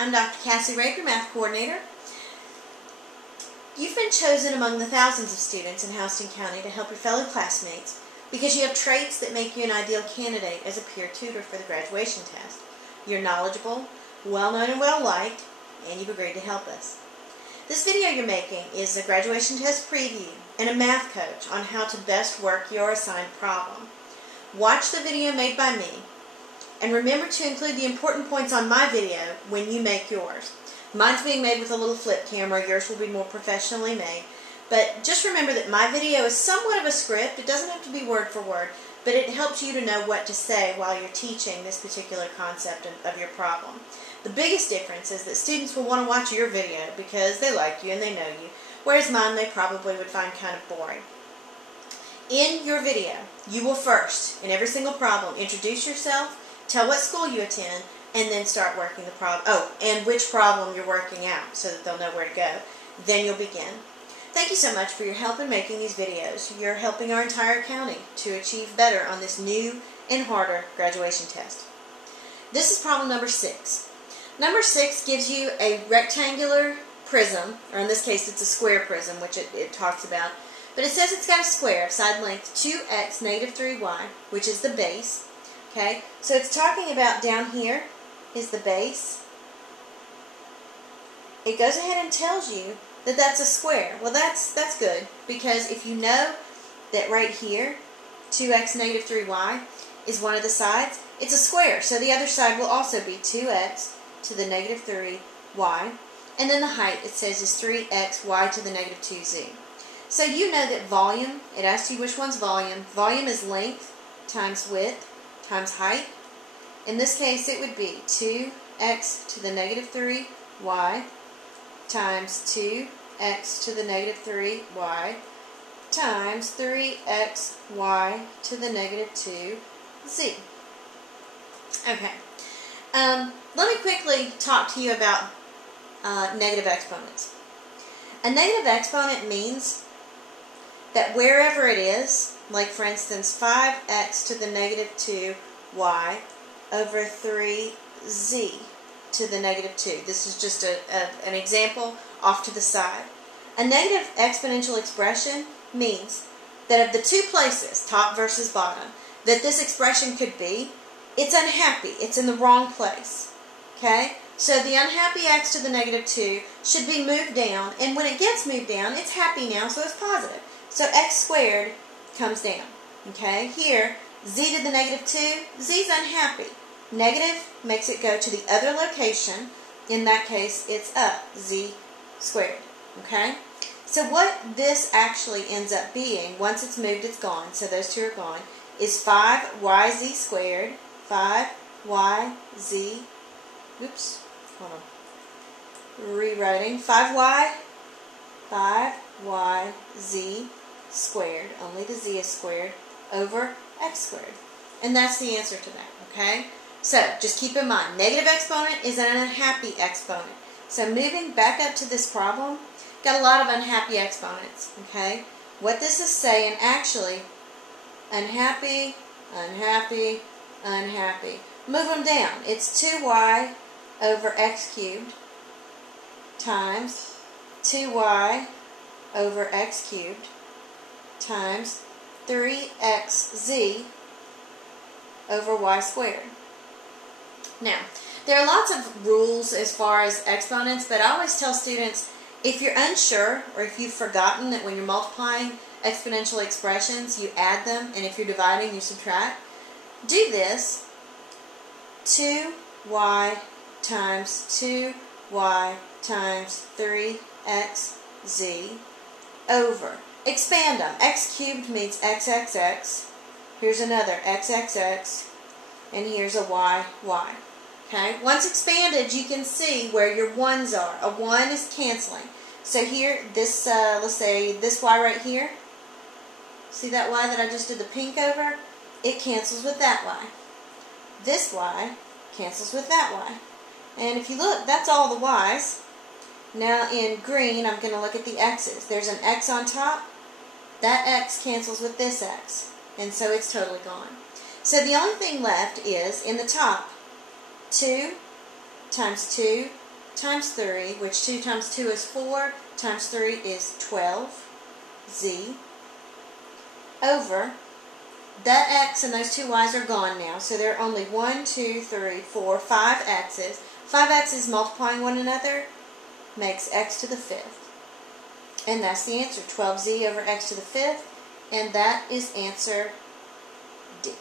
I'm Dr. Cassie Raker, Math Coordinator. You've been chosen among the thousands of students in Houston County to help your fellow classmates because you have traits that make you an ideal candidate as a peer tutor for the graduation test. You're knowledgeable, well-known and well-liked, and you've agreed to help us. This video you're making is a graduation test preview and a math coach on how to best work your assigned problem. Watch the video made by me, and remember to include the important points on my video when you make yours. Mine's being made with a little flip camera, yours will be more professionally made. But just remember that my video is somewhat of a script. It doesn't have to be word for word, but it helps you to know what to say while you're teaching this particular concept of your problem. The biggest difference is that students will want to watch your video because they like you and they know you, whereas mine they probably would find kind of boring. In your video, you will first, in every single problem, introduce yourself, tell what school you attend, and then start working the problem. Oh, and which problem you're working out so that they'll know where to go. Then you'll begin. Thank you so much for your help in making these videos. You're helping our entire county to achieve better on this new and harder graduation test. This is problem number 6. Number 6 gives you a rectangular prism, or in this case it's a square prism, which it talks about. But it says it's got a square of side length 2x negative 3y, which is the base. Okay, so it's talking about down here is the base. It goes ahead and tells you that that's a square. Well, that's good, because if you know that right here, 2x negative 3y is one of the sides, it's a square. So the other side will also be 2x to the negative 3y. And then the height, it says, is 3xy to the negative 2z. So you know that volume, it asks you which one's volume. Volume is length times width times height. In this case, it would be 2x to the negative 3y times 2x to the negative 3y times 3xy to the negative 2z. Okay. Let me quickly talk to you about negative exponents. A negative exponent means that wherever it is, like for instance 5x to the negative 2y over 3z to the negative 2. This is just an example off to the side. A negative exponential expression means that of the two places, top versus bottom, that this expression could be, it's unhappy. It's in the wrong place. Okay? So the unhappy x to the negative 2 should be moved down, and when it gets moved down, it's happy now, so it's positive. So x squared comes down. Okay? Here, z to the negative 2, z is unhappy. Negative makes it go to the other location. In that case, it's up, z squared. Okay? So what this actually ends up being, once it's moved, it's gone, so those two are gone, is 5yz squared, 5yz, oops, hold on, rewriting, 5yz squared, only the z is squared, over x squared. And that's the answer to that, okay? So, just keep in mind, negative exponent is an unhappy exponent. So, moving back up to this problem, got a lot of unhappy exponents, okay? What this is saying, actually, unhappy, unhappy, unhappy. Move them down. It's 2y over x cubed times 2y over x cubed times 3xz over y squared. Now, there are lots of rules as far as exponents, but I always tell students, if you're unsure or if you've forgotten that when you're multiplying exponential expressions, you add them, and if you're dividing, you subtract, do this. 2y times 2y times 3xz over. Expand them. X cubed means xxx. Here's another xxx. And here's a y. Okay? Once expanded, you can see where your 1's are. A 1 is canceling. So here, this, let's say this y right here. See that y that I just did the pink over? It cancels with that y. This y cancels with that y. And if you look, that's all the y's. Now in green, I'm going to look at the x's. There's an x on top. That x cancels with this x. And so it's totally gone. So the only thing left is, in the top, 2 times 2 times 3, which 2 times 2 is 4, times 3 is 12z, over, that x and those two y's are gone now, so there are only 1, 2, 3, 4, 5 x's. 5 x's multiplying one another makes x to the 5th. And that's the answer, 12z over x to the 5th, and that is answer D.